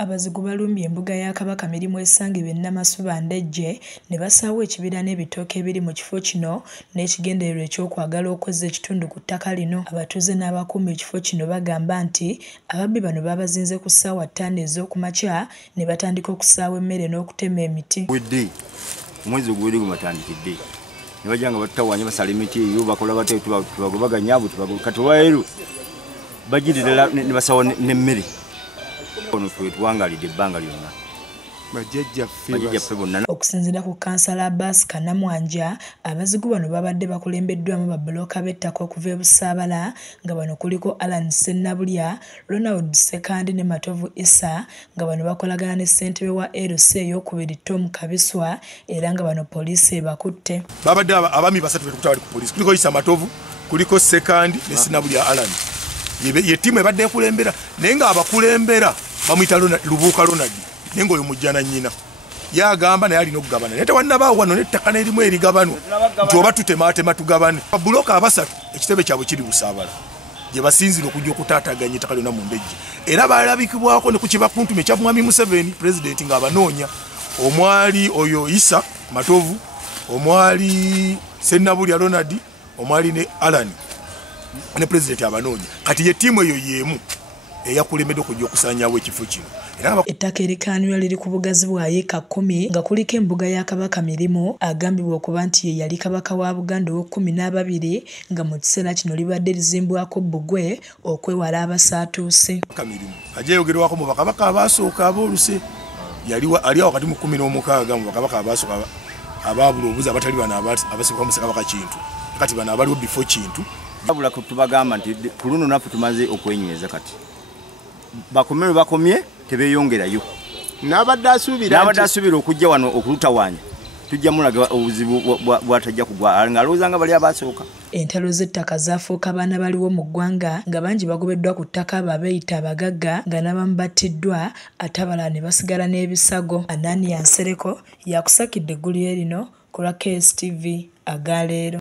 Abazigu balumbye embuga ya Kabaka mirimu esangibwa e Namasubwa Ndejje ne basaawo ekibira n'ebitooke ebiri mu kifo kino n'ekigendererwa eky'okwagala okwezza ekitundu ku ttaka lino. Abatuuze n'abakuuma ekifo kino bagamba nti ababbi bano babazinze ku ssaawa 5 ez'okumakya ne batandika okusaawa emmere n'okutema emiti. Omwezi oguwedde gumatandikidde ne bajja nga batutawanya basala emiti eyo bakola batyo tubagobaganya abo kati olwaleero bagiririra ne basawa n'emmere. Ono twetuwangalidde ebbanga lyonna. Okusinziira ku kansala Abbas Kanamwanja, abazigu bano babadde bakulembeddwamu babbulooka b'ettaka okuva e Busaabala nga bano kuliko Alan Sennabulya, Ronald Sekandi ne Matovu Issa nga bano bakolagana ne ssentebe wa LC ey'okubiri Tom Kabiswa era nga bano poliisi ebakutte. Babadde abami basatu betukuta bali ku poliisi, kuliko Issa Matovu, kuliko Sekandi ne Sennabulya Alan. Ye ttiimu ebadde ekulembera naye nga abakulembera bamuyita Lubuuka Ronald naye ng'oyo mujjana nnyina yagamba naye alina okugabana naye tewannabaawo wano n'ettaka n'erimu erigabanwa nti oba tutemaatema tugabane. Babbulooka abasatu ekitebe kyabwe kiri Busaabala gye basinzira okujja okutaataaganya ettaka lyonna mu Ndejje era balabikibwako ne ku kibakuntume ekya Mwami Museveni pulezidenti ng'abanoonya omwali oyo Issa Matovu, omwali Sennabulya Ronald, omwali ne Alan ne pulezidenti abanoonya kati ye ttiimu eyo y'emu eyakulembedde okujja okusaanyaawo ekifo kino. Ettaka erikaanibwa liri ku bugazi bwa yeeka 10 nga kuliko embuga ya Kabaka Mirimu agambibwa okuba nti ye yali Kabaka wa Buganda ow'Okuminababiri nga mu kiseera kino libadde lizimbwako bbugwe okwewala abasaatuusi. Mirimu ajja yogerwako mu bakabaka abaasooka abooluse ali wakati mu 16 mu bakabaka abaasooka abaabula obuzi abatali bano abasibuka mu Ssekabaka Kintu kati bano abaliwo bifo Kintu. Babula tubagamba nti ku luno naffe tumaze okwenyweza kati bakomere bakomye tebeyongerayo n'abadde asuubira okujja wano okulutawanya tujja mulaga obuzibu bwatajja kugwa ng'alowooza nga bali abasooka. Entalo z'ettaka zaafuuka abaana baliwo mu ggwanga nga bangi bagobeddwa ku ttaka abo abeeyita abagagga nga n'abamu battiddwa ate abalala ne basigala n'ebisago. Anania Nsereko yakusakidde eggulire lino ku lwa KSTV Agaleero.